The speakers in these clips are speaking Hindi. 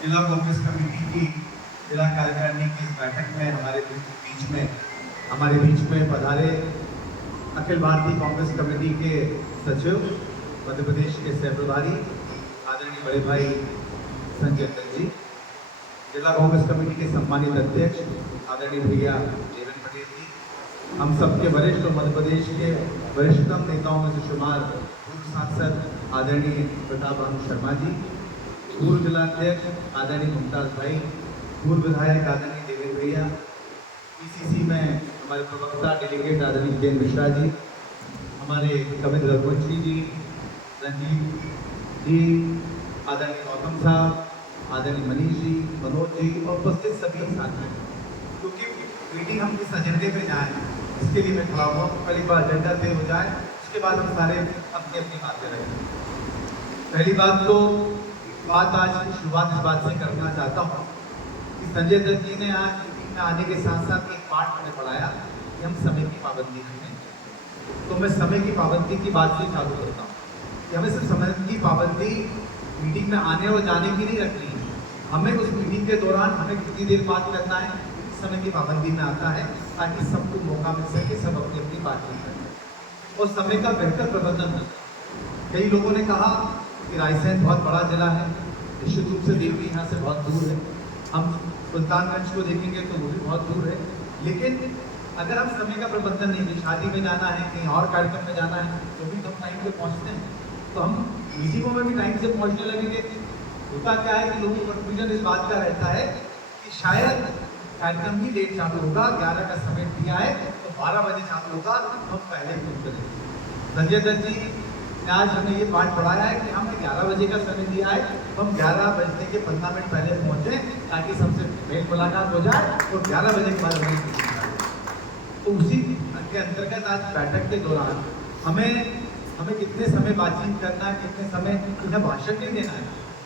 जिला कांग्रेस कमेटी की जिला कार्यकारिणी की इस बैठक में हमारे बीच में पधारे अखिल भारतीय कांग्रेस कमेटी के सचिव, मध्य प्रदेश के सह प्रभारी आदरणीय बड़े भाई संजय दत्त जी, जिला कांग्रेस कमेटी के सम्मानित अध्यक्ष आदरणीय भैया देवेंद्र पटेल जी, हम सबके वरिष्ठ और मध्य प्रदेश के वरिष्ठतम नेताओं में से शुमार पूर्व सांसद आदरणीय प्रताप भानु शर्मा जी, पूर्व जिलाध्यक्ष आदरणीय मुमताज भाई, पूर्व विधायक आदरणीय देवेंद्र भैया, पीसीसी में हमारे प्रवक्ता डेलीगेट आदरणीय जितेंद्र मिश्रा जी, हमारे कविंद रघुवंशी जी, रंजीत जी, आदरणीय गौतम साहब, आदरणीय मनीष जी, मनोज जी और उपस्थित सभी साथियों, क्योंकि मीटिंग हम किस एजेंडे पे जाएं इसके लिए मैं खड़ा हुआ हूँ। पहली बार एजेंडा तय हो जाए, उसके बाद हम सारे अपनी अपनी बातें रहेंगे। पहली बात तो आज शुरुआत इस बात से करना चाहता हूँ कि संजय दत्त जी ने आज मीटिंग में आने के साथ साथ एक पाठ हमें पढ़ाया कि हम समय की पाबंदी रखें। तो मैं समय की पाबंदी की बात से चालू करता हूँ कि हमें सिर्फ समय की पाबंदी मीटिंग में आने और जाने की नहीं रखनी है, हमें उस मीटिंग के दौरान हमें कितनी देर बात करना है समय की पाबंदी में आता है, ताकि सबको मौका मिल सके, सब अपनी अपनी बात करें और समय का बेहतर प्रबंधन हो। कई लोगों ने कहा कि रायसेन बहुत बड़ा जिला है, निश्चित रूप से देवरी यहाँ से बहुत दूर है, हम सुल्तानगंज को देखेंगे तो वो भी बहुत दूर है, लेकिन अगर हम समय का प्रबंधन नहीं, शादी में जाना है, कहीं और कार्यक्रम में जाना है, तो भी तो हम टाइम पे पहुँचते हैं, तो हम मीटिंगों में भी टाइम से पहुँचने लगेंगे। होता क्या है कि लोगों को कन्फ्यूजन इस बात का रहता है कि शायद कार्यक्रम ही लेट चालू होगा, 11 का समय दिया है तो 12 बजे चालू होगा, हम पहले पहुँच चलेंगे। संजय दत्त जी ने आज हमें ये पाठ पढ़ाया है कि हमें 11 बजे का समय दिया है, हम 11 बजने के 15 मिनट पहले पहुँचे ताकि सबसे मेल मुलाकात हो जाए और 11 बजे के बाद हमें तो उसी के अंतर्गत आज बैठक के दौरान हमें कितने समय बातचीत करना है, कितने समय उन्हें भाषण नहीं देना है,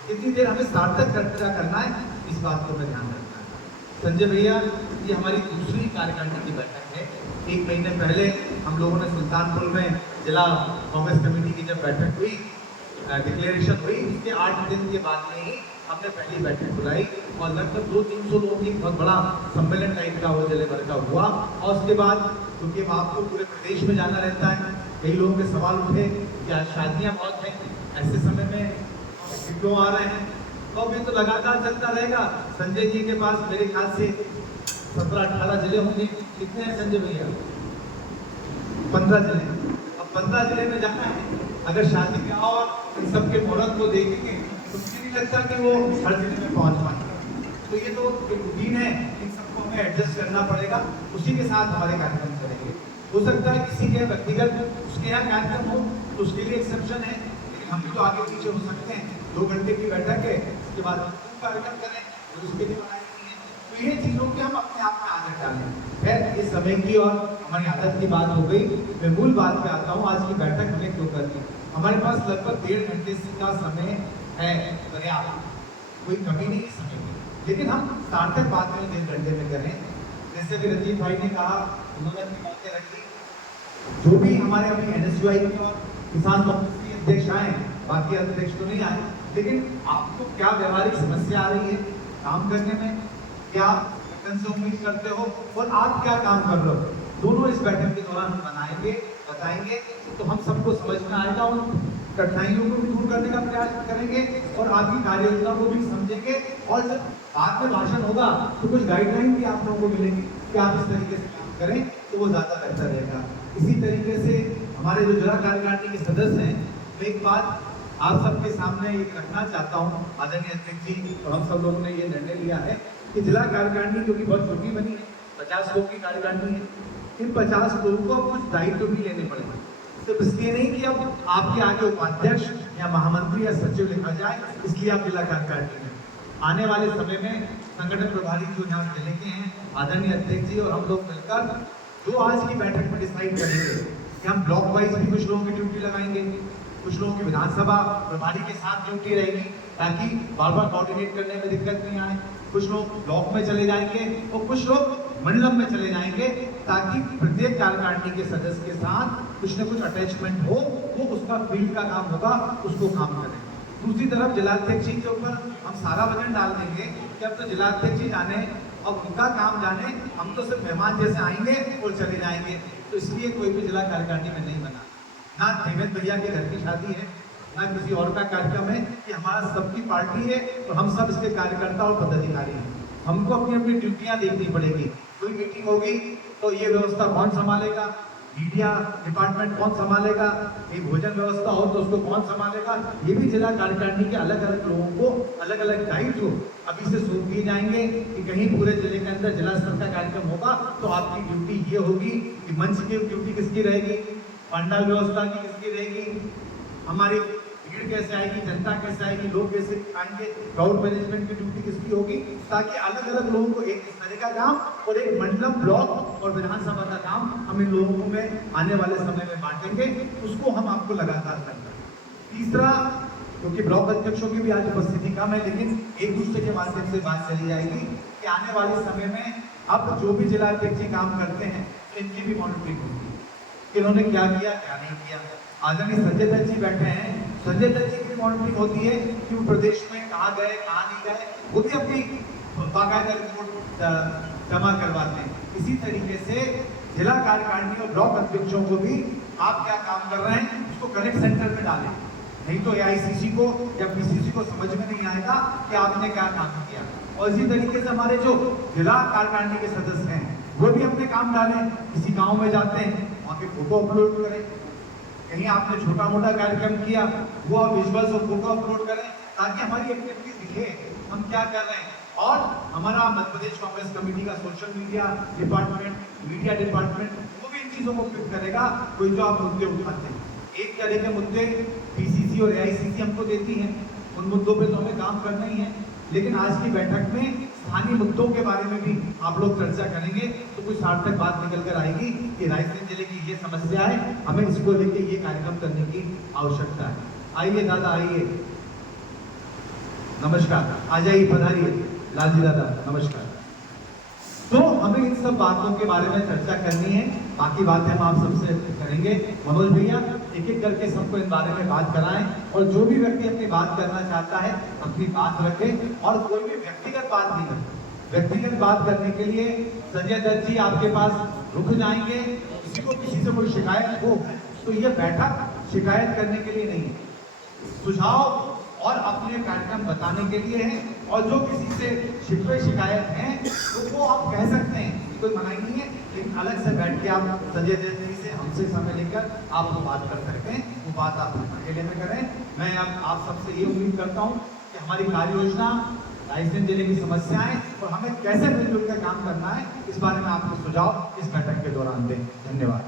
कितनी देर हमें सार्थक चर्चा करना है, इस बात को हमें ध्यान रखना है। संजय भैया, ये हमारी दूसरी कार्यकारिणी की बैठक है। 1 महीने पहले हम लोगों ने सुल्तानपुर में जिला कांग्रेस कमेटी की जब बैठक हुई, डिक्लेरेशन हुई, उसके 8 दिन के बाद में ही हमने पहली बैठक बुलाई और लगभग 200-300 लोगों की बहुत बड़ा सम्मेलन टाइप का वो जिले भर का हुआ। और उसके बाद क्योंकि आपको पूरे प्रदेश में जाना रहता है, कई लोगों के सवाल उठे कि आज शादियाँ बहुत हैं, ऐसे समय में क्यों आ रहे हैं, तो अभी तो लगातार चलता रहेगा। संजय जी के पास मेरे ख्याल से 17-18 जिले होंगे, कितने हैं संजय भैया? 15 जिले। अब 15 जिले में जाना है, अगर शादी ब्याह और इन सबके मुहूर्त को देखेंगे तो मुझे नहीं लगता कि वो हर जिले में पहुंच पाएंगे। तो ये तो एक रूटीन है, इन सबको हमें एडजस्ट करना पड़ेगा, उसी के साथ हमारे कार्यक्रम चलेंगे। हो सकता है किसी के व्यक्तिगत उसके यहाँ कार्यक्रम हो तो उसके लिए एक्सेप्शन है, लेकिन हम भी तो आगे पीछे हो सकते हैं। 2 घंटे की बैठक है, उसके बाद कार्यक्रम करें तो उसके लिए तो ये चीज़ों की हम अपने आप में आदत डालें। खैर, ये समय की और हमारी आदत की बात हो गई। मैं मूल बात पे आता हूँ, आज की बैठक हमें क्यों करनी। हमारे पास लगभग 1.5 घंटे का समय है, पर्याप्त, कोई कमी नहीं है समय की, लेकिन हम सार्थक बात में 1.5 घंटे में करें। जैसे कि रंजीत भाई ने कहा, उन्होंने अपनी बातें रखी, जो भी हमारे अभी NSUI और किसान कांग्रेस के अध्यक्ष आए, बाकी अध्यक्ष तो नहीं आए, लेकिन आपको क्या व्यवहारिक समस्या आ रही है काम करने में, क्या से उम्मीद करते हो और आप क्या काम कर रहे हो, दोनों इस बैठक के दौरान हम बताएंगे तो हम सबको समझ में आएगा और कठिनाइयों को भी दूर करने का प्रयास करेंगे और आपकी कार्य योजना को भी समझेंगे। और जब बाद में भाषण होगा तो कुछ गाइडलाइन भी आप लोगों को मिलेंगी कि आप इस तरीके से काम करें तो वो ज़्यादा बेहतर रहेगा। इसी तरीके से हमारे जो जिला कार्यकारिणी के सदस्य हैं, मैं एक बात आप सबके सामने एक रखना चाहता हूँ, आदरणीय अध्यक्ष जी और हम सब लोगों ने ये निर्णय लिया है कि जिला कार्यकारिणी क्योंकि बहुत छोटी बनी है, 50 लोगों की कार्यकारिणी है, इन 50 लोगों को कुछ दायित्व भी लेने पड़ेंगे। सिर्फ इसलिए नहीं कि अब आपके आगे उपाध्यक्ष या महामंत्री या सचिव लिखा जाए इसलिए आप जिला कार्यकारिणी में। आने वाले समय में संगठन प्रभारी जो यहाँ जिले के हैं, आदरणीय अध्यक्ष जी और हम लोग मिलकर जो आज की बैठक में डिसाइड करेंगे कि हम ब्लॉक वाइज भी कुछ लोगों की ड्यूटी लगाएंगे, कुछ लोगों की विधानसभा प्रभारी के साथ ड्यूटी रहेगी ताकि बार बार कोऑर्डिनेट करने में दिक्कत नहीं आए, कुछ लोग ब्लॉक में चले जाएंगे और कुछ लोग मंडलम में चले जाएंगे ताकि प्रत्येक कार्यकारिणी के सदस्य के साथ कुछ न कुछ अटैचमेंट हो, वो उसका फील्ड का काम होगा, उसको काम करें। दूसरी तरफ जिलाध्यक्ष जी के ऊपर हम सारा वजन डाल देंगे कि अब तो जिलाध्यक्ष जी जाने और उनका काम जाने, हम तो सिर्फ मेहमान जैसे आएंगे और चले जाएंगे। तो इसलिए कोई भी जिला कार्यकारिणी में नहीं बना। ना देवेंद्र भैया के घर की शादी है, ना किसी और का कार्यक्रम है, कि हमारा सबकी पार्टी है तो हम सब इसके कार्यकर्ता और पदाधिकारी हैं। हमको अपनी अपनी ड्यूटियां देखनी पड़ेगी। कोई मीटिंग होगी तो ये व्यवस्था कौन संभालेगा, मीडिया डिपार्टमेंट कौन संभालेगा, ये भोजन व्यवस्था हो तो उसको कौन संभालेगा, ये भी जिला कार्यकारिणी के अलग अलग लोगों को अलग अलग दायित्व अभी से सौंप दिए जाएंगे कि कहीं पूरे जिले के अंदर जिला स्तर का कार्यक्रम होगा तो आपकी ड्यूटी ये होगी कि मंच की ड्यूटी किसकी रहेगी, पंडाल व्यवस्था की किसकी रहेगी, हमारी भीड़ कैसे आएगी, जनता कैसे आएगी, लोग कैसे आएंगे, क्राउड मैनेजमेंट की ड्यूटी किसकी होगी, ताकि अलग अलग लोगों को एक इस तरह का काम और एक मंडलम ब्लॉक और विधानसभा का काम हम इन लोगों में आने वाले समय में बांटेंगे। उसको हम आपको लगातार करना है। तीसरा, क्योंकि ब्लॉक अध्यक्षों की भी आज उपस्थिति कम है, लेकिन एक दूसरे के माध्यम से बात चली जाएगी कि आने वाले समय में अब जो भी जिला अध्यक्ष काम करते हैं तो इनकी भी मॉनिटरिंग होगी कि इन्होंने क्या किया क्या नहीं किया। आदरणीय संजय दत्त जी बैठे हैं, संजय दत्त जी की मॉनिटरिंग होती है कि वो प्रदेश में कहाँ गए कहाँ नहीं गए, वो भी अपनी बाकायदा रिपोर्ट जमा करवाते हैं। इसी तरीके से जिला कार्यकारिणी और ब्लॉक अध्यक्षों को भी आप क्या काम कर रहे हैं उसको करेक्ट सेंटर में डालें, नहीं तो एआईसीसी को या पीसीसी को समझ में नहीं आएगा कि आपने क्या काम किया। और इसी तरीके से हमारे जो जिला कार्यकारिणी के सदस्य हैं वो भी अपने काम डालें। किसी गाँव में जाते हैं वहाँ के फोटो अपलोड करें, कहीं आपने छोटा मोटा कार्यक्रम किया वो आप विजुअल्स और फोटो अपलोड करें, ताकि हमारी एक्टिविटी दिखे हम क्या कर रहे हैं। और हमारा मध्य प्रदेश कांग्रेस कमेटी का social media department, media department वो भी इन चीज़ों को पिक करेगा। कोई जो आप मुद्दे उठाते हैं, एक तरह के मुद्दे पीसीसी और एआईसीसी हमको देती हैं, उन मुद्दों पे तो हमें काम करना ही है। लेकिन आज की बैठक में स्थानीय मुद्दों के बारे में भी आप लोग चर्चा करेंगे तो कुछ सार्थक बात निकल कर आएगी कि रायसेन जिले की ये समस्या है, हमें इसको लेके ये कार्यक्रम करने की आवश्यकता है। आइए दादा, आइए, नमस्कार, आ जाइए, पधारिए लालजी दादा, नमस्कार। तो हमें इन सब बातों के बारे में चर्चा करनी है, बाकी बातें हम आप सबसे करेंगे। मनोज भैया एक एक करके सबको इन बारे में बात कराएं, और जो भी व्यक्ति अपनी बात करना चाहता है अपनी बात रखे, और कोई भी व्यक्तिगत बात नहीं करे। व्यक्तिगत बात करने के लिए संजय दत्त जी आपके पास रुक जाएंगे। किसी को किसी से कोई शिकायत हो तो ये बैठक शिकायत करने के लिए नहीं है, सुझाव और अपने कार्यक्रम बताने के लिए है। और जो किसी से शिकवे शिकायत है तो वो आप कह सकते हैं, कोई मनाही नहीं है, लेकिन अलग से बैठ के आप संजय दत्त जी से हमसे समय लेकर आप वो बात कर सकते हैं, वो बात आप अकेले में करें। मैं अब आप सबसे ये उम्मीद करता हूँ कि हमारी कार्य योजना, रायसेन जिले की समस्याएं और हमें कैसे मिलजुल कर काम करना है, इस बारे में आपके सुझाव इस बैठक के दौरान दें। धन्यवाद।